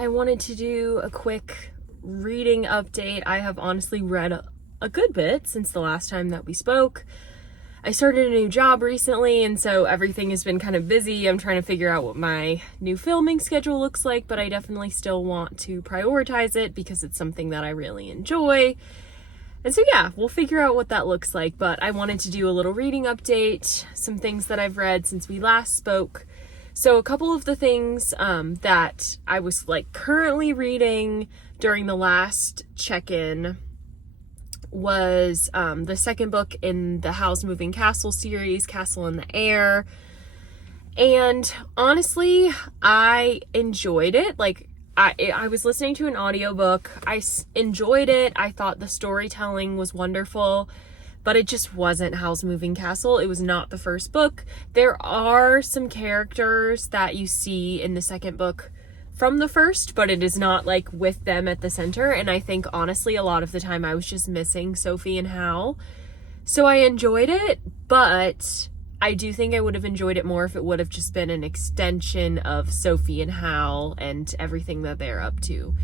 I wanted to do a quick reading update. I have honestly read a good bit since the last time that we spoke. I started a new job recently, and so everything has been kind of busy. I'm trying to figure out what my new filming schedule looks like, but I definitely still want to prioritize it because it's something that I really enjoy. And so yeah, we'll figure out what that looks like, but I wanted to do a little reading update, some things that I've read since we last spoke. So a couple of the things that I was currently reading during the last check-in was the second book in the Howl's Moving Castle series, Castle in the Air. And honestly, I enjoyed it. I was listening to an audiobook. I enjoyed it. I thought the storytelling was wonderful, but it just wasn't Howl's Moving Castle. It was not the first book. There are some characters that you see in the second book from the first, but it is not with them at the center. And I think honestly, a lot of the time I was just missing Sophie and Howl. So I enjoyed it, but I do think I would have enjoyed it more if it would have just been an extension of Sophie and Howl and everything that they're up to.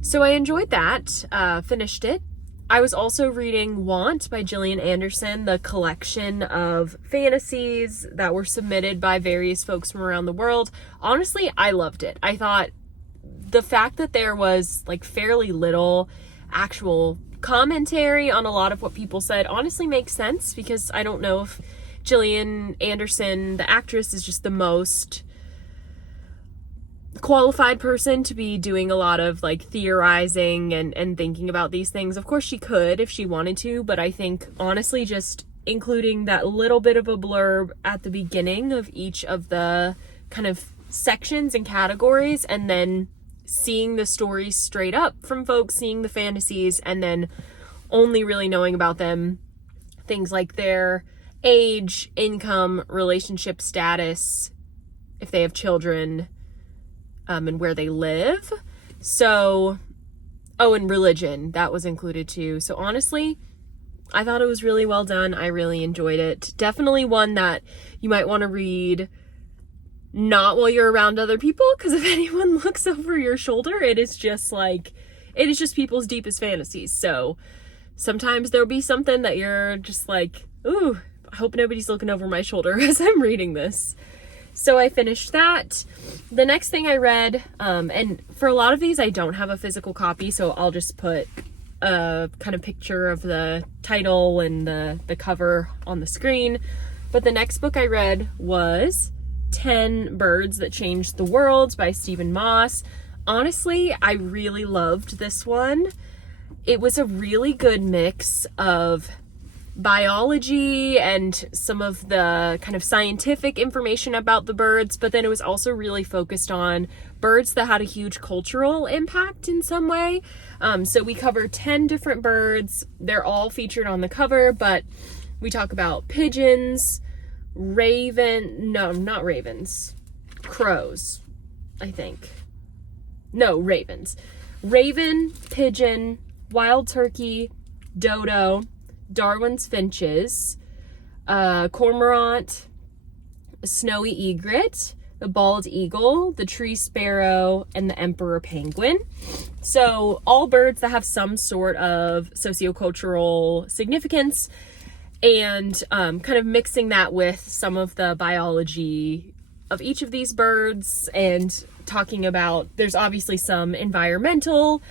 So I enjoyed that, finished it. I was also reading Want by Gillian Anderson, the collection of fantasies that were submitted by various folks from around the world. Honestly, I loved it. I thought the fact that there was fairly little actual commentary on a lot of what people said honestly makes sense, because I don't know if Gillian Anderson, the actress, is just the most qualified person to be doing a lot of theorizing and thinking about these things. Of course she could if she wanted to, but I think honestly just including that little bit of a blurb at the beginning of each of the kind of sections and categories, and then seeing the stories straight up from folks, seeing the fantasies, and then only really knowing about them, things like their age, income, relationship status, if they have children, and where they live. So, and religion, that was included too. So honestly, I thought it was really well done. I really enjoyed it. Definitely one that you might want to read not while you're around other people, because if anyone looks over your shoulder, it is just people's deepest fantasies. So sometimes there'll be something that you're just ooh, I hope nobody's looking over my shoulder as I'm reading this. So I finished that. The next thing I read, and for a lot of these I don't have a physical copy, so I'll just put a kind of picture of the title and the cover on the screen. But the next book I read was 10 Birds That Changed the World by Stephen Moss. Honestly, I really loved this one. It was a really good mix of biology and some of the kind of scientific information about the birds, but then it was also really focused on birds that had a huge cultural impact in some way. So we cover 10 different birds. They're all featured on the cover, but we talk about pigeons, not ravens, crows, I think. No, ravens. Raven, pigeon, wild turkey, dodo, Darwin's finches, cormorant, snowy egret, the bald eagle, the tree sparrow, and the emperor penguin. So all birds that have some sort of sociocultural significance, and kind of mixing that with some of the biology of each of these birds, and talking about, there's obviously some environmental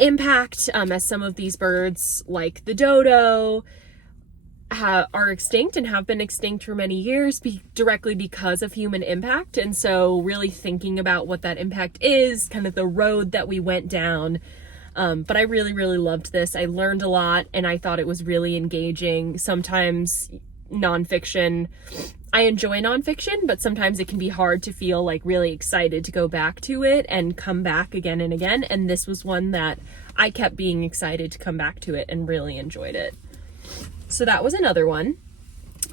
impact, as some of these birds, like the dodo, are extinct and have been extinct for many years directly because of human impact. And so really thinking about what that impact is, kind of the road that we went down. But I really, really loved this. I learned a lot, and I thought it was really engaging. Sometimes nonfiction, I enjoy nonfiction, but sometimes it can be hard to feel really excited to go back to it and come back again and again. And this was one that I kept being excited to come back to it and really enjoyed it. So that was another one.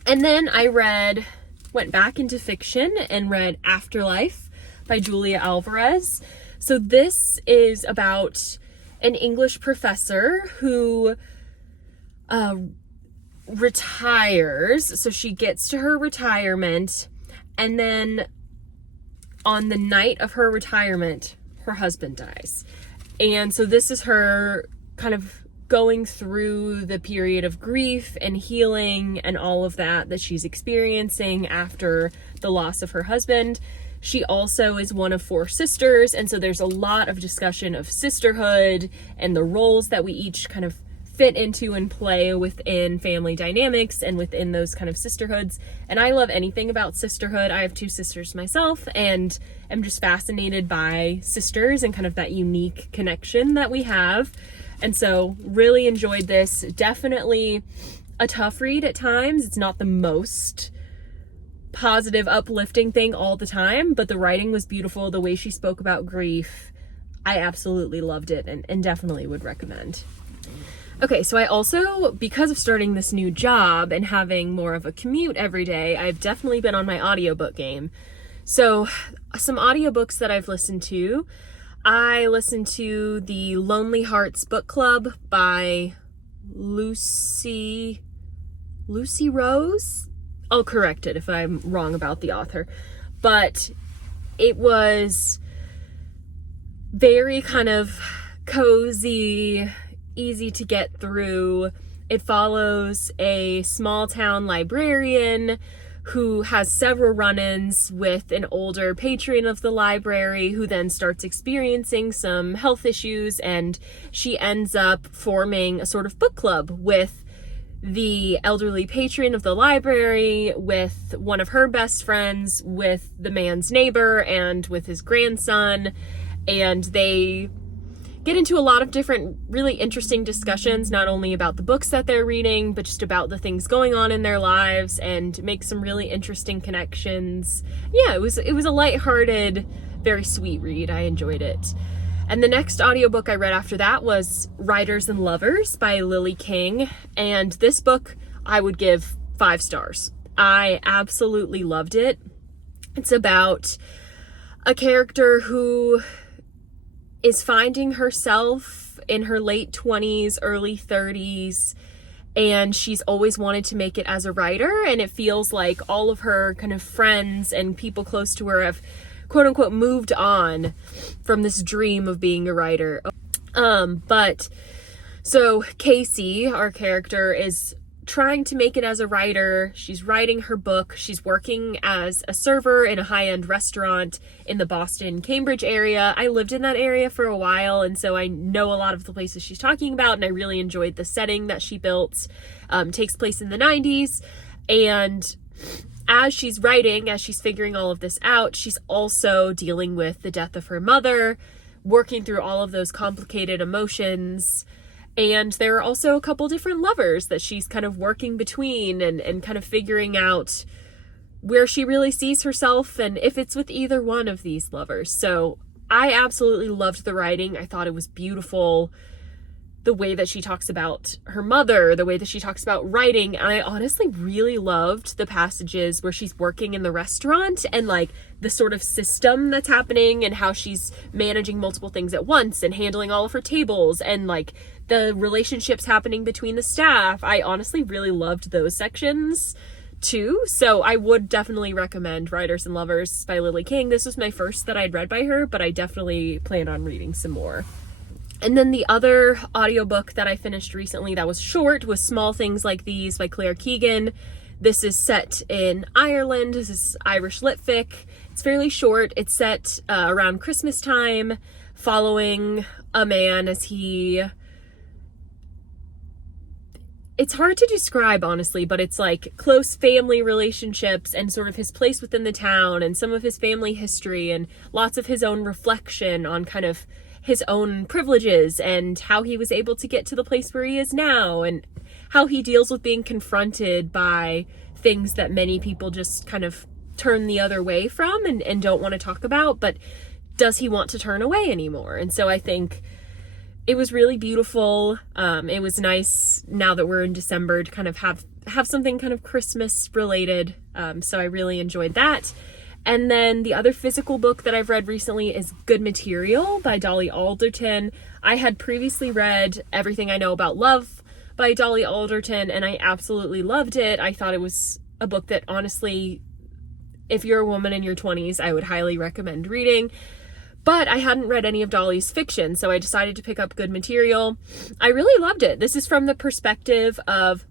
And then I went back into fiction and read Afterlife by Julia Alvarez. So this is about an English professor who retires. So she gets to her retirement, and then on the night of her retirement, her husband dies. And so this is her kind of going through the period of grief and healing and all of that she's experiencing after the loss of her husband. She also is one of 4 sisters, and so there's a lot of discussion of sisterhood and the roles that we each kind of fit into and play within family dynamics and within those kind of sisterhoods. And I love anything about sisterhood. I have 2 sisters myself, and I'm just fascinated by sisters and kind of that unique connection that we have. And so really enjoyed this. Definitely a tough read at times. It's not the most positive, uplifting thing all the time, but the writing was beautiful. The way she spoke about grief, I absolutely loved it, and definitely would recommend. Okay, so I also, because of starting this new job and having more of a commute every day, I've definitely been on my audiobook game. So some audiobooks that I've listened to, I listened to the Lonely Hearts Book Club by Lucy Rose. I'll correct it if I'm wrong about the author, but it was very kind of cozy, easy to get through. It follows a small town librarian who has several run-ins with an older patron of the library, who then starts experiencing some health issues, and she ends up forming a sort of book club with the elderly patron of the library, with one of her best friends, with the man's neighbor, and with his grandson. And they get into a lot of different really interesting discussions, not only about the books that they're reading, but just about the things going on in their lives, and make some really interesting connections. Yeah, it was a lighthearted, very sweet read. I enjoyed it. And the next audiobook I read after that was Writers and Lovers by Lily King. And this book I would give 5 stars. I absolutely loved it. It's about a character who is finding herself in her late 20s, early 30s, and she's always wanted to make it as a writer, and it feels like all of her kind of friends and people close to her have quote unquote moved on from this dream of being a writer. But so Casey, our character, is trying to make it as a writer. She's writing her book. She's working as a server in a high-end restaurant in the Boston, Cambridge area. I lived in that area for a while, and so I know a lot of the places she's talking about, and I really enjoyed the setting that she built. Takes place in the 90s, and as she's writing, as she's figuring all of this out, she's also dealing with the death of her mother, working through all of those complicated emotions. And there are also a couple different lovers that she's kind of working between, and kind of figuring out where she really sees herself and if it's with either one of these lovers. So I absolutely loved the writing. I thought it was beautiful. The way that she talks about her mother, the way that she talks about writing. And I honestly really loved the passages where she's working in the restaurant and like the sort of system that's happening and how she's managing multiple things at once and handling all of her tables and like the relationships happening between the staff. I honestly really loved those sections too. So I would definitely recommend Writers and Lovers by Lily King. This was my first that I'd read by her, but I definitely plan on reading some more. And then the other audiobook that I finished recently that was short was Small Things Like These by Claire Keegan. This is set in Ireland. This is Irish litfic. It's fairly short. It's set around Christmas time, following a man as he... It's hard to describe, honestly, but it's like close family relationships and sort of his place within the town and some of his family history and lots of his own reflection on kind of his own privileges and how he was able to get to the place where he is now and how he deals with being confronted by things that many people just kind of turn the other way from and don't want to talk about, but does he want to turn away anymore? And so I think it was really beautiful. It was nice now that we're in December to kind of have something kind of Christmas related. So I really enjoyed that. And then the other physical book that I've read recently is Good Material by Dolly Alderton. I had previously read Everything I Know About Love by Dolly Alderton, and I absolutely loved it. I thought it was a book that honestly, if you're a woman in your 20s, I would highly recommend reading. But I hadn't read any of Dolly's fiction, so I decided to pick up good material. I really loved it. This is from the perspective of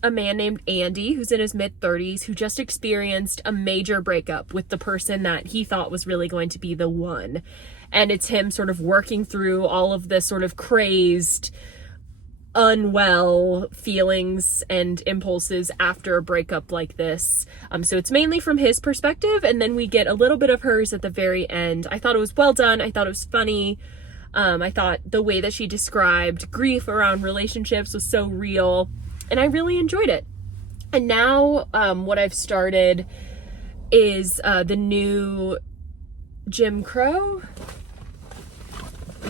a man named Andy, who's in his mid-30s, who just experienced a major breakup with the person that he thought was really going to be the one. And it's him sort of working through all of the sort of crazed, unwell feelings and impulses after a breakup like this. So it's mainly from his perspective, and then we get a little bit of hers at the very end. I thought it was well done. I thought it was funny. I thought the way that she described grief around relationships was so real, and I really enjoyed it. And now what I've started is the new Jim Crow.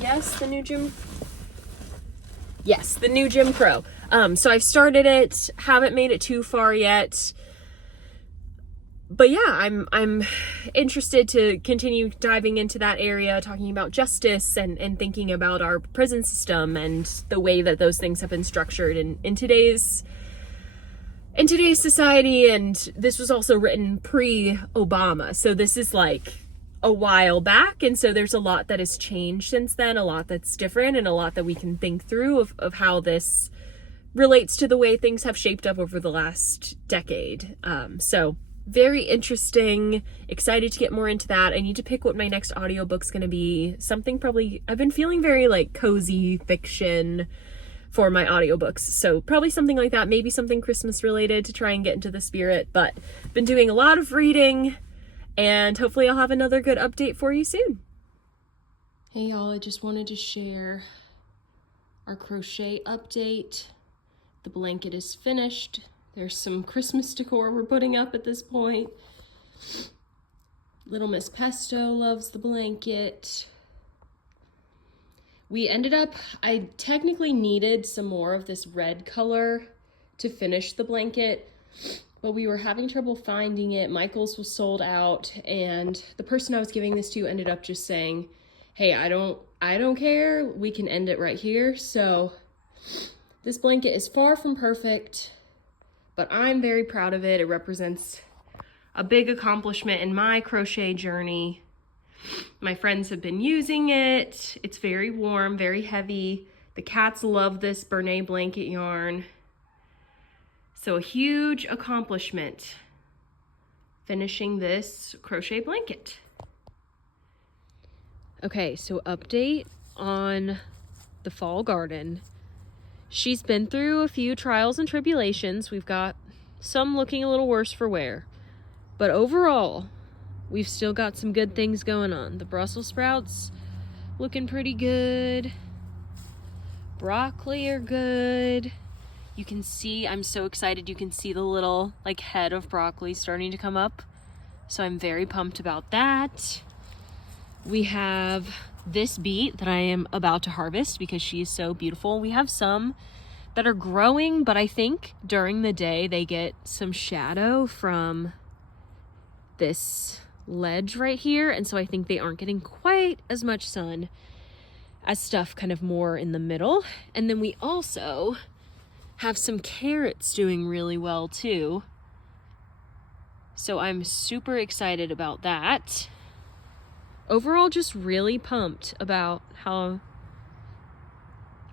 Yes, the new Jim Crow. So I've started it, haven't made it too far yet. But yeah, I'm interested to continue diving into that area, talking about justice and thinking about our prison system and the way that those things have been structured in today's society. And this was also written pre-Obama. So this is like a while back, and so there's a lot that has changed since then, a lot that's different, and a lot that we can think through of how this relates to the way things have shaped up over the last decade. So very interesting, excited to get more into that. I need to pick what my next audiobook's going to be. Something probably, I've been feeling very like cozy fiction for my audiobooks, so probably something like that, maybe something Christmas related to try and get into the spirit. But been doing a lot of reading, and hopefully I'll have another good update for you soon. Hey y'all, I just wanted to share our crochet update. The blanket is finished. There's some Christmas decor we're putting up at this point. Little Miss Pesto loves the blanket. We ended up, I technically needed some more of this red color to finish the blanket, but we were having trouble finding it. Michael's was sold out, and the person I was giving this to ended up just saying, hey, I don't care, we can end it right here. So this blanket is far from perfect, but I'm very proud of it. It represents a big accomplishment in my crochet journey. My friends have been using it. It's very warm, very heavy. The cats love this Bernay blanket yarn. So a huge accomplishment finishing this crochet blanket. Okay, so update on the fall garden. She's been through a few trials and tribulations. We've got some looking a little worse for wear, but overall, we've still got some good things going on. The Brussels sprouts looking pretty good. Broccoli are good. You can see, I'm so excited, you can see the little like head of broccoli starting to come up. So I'm very pumped about that. We have this beet that I am about to harvest because she is so beautiful. We have some that are growing, but I think during the day they get some shadow from this ledge right here. And so I think they aren't getting quite as much sun as stuff kind of more in the middle. And then we also have some carrots doing really well too. So I'm super excited about that. Overall, just really pumped about how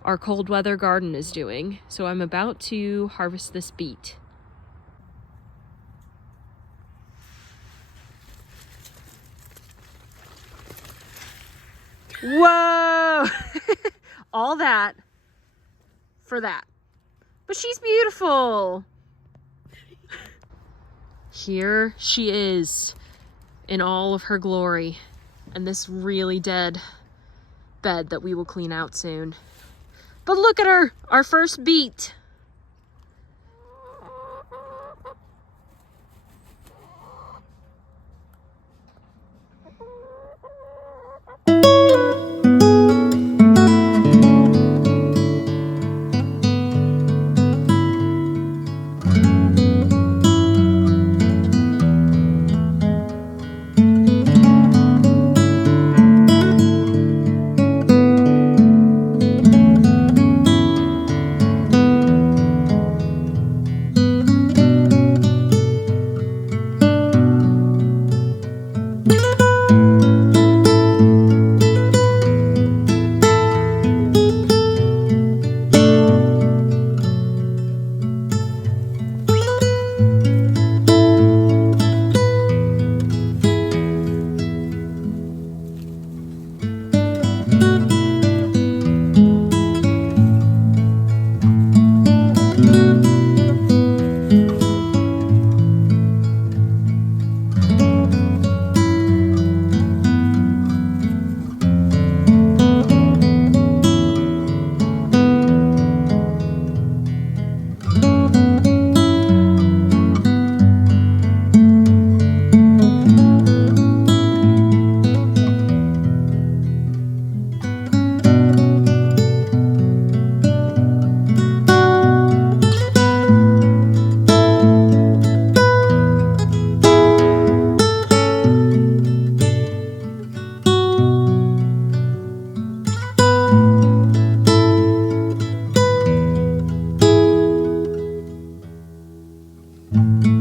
our cold weather garden is doing. So I'm about to harvest this beet. Whoa! All that for that. But she's beautiful. Here she is in all of her glory, and this really dead bed that we will clean out soon. But look at her, our first beet. you.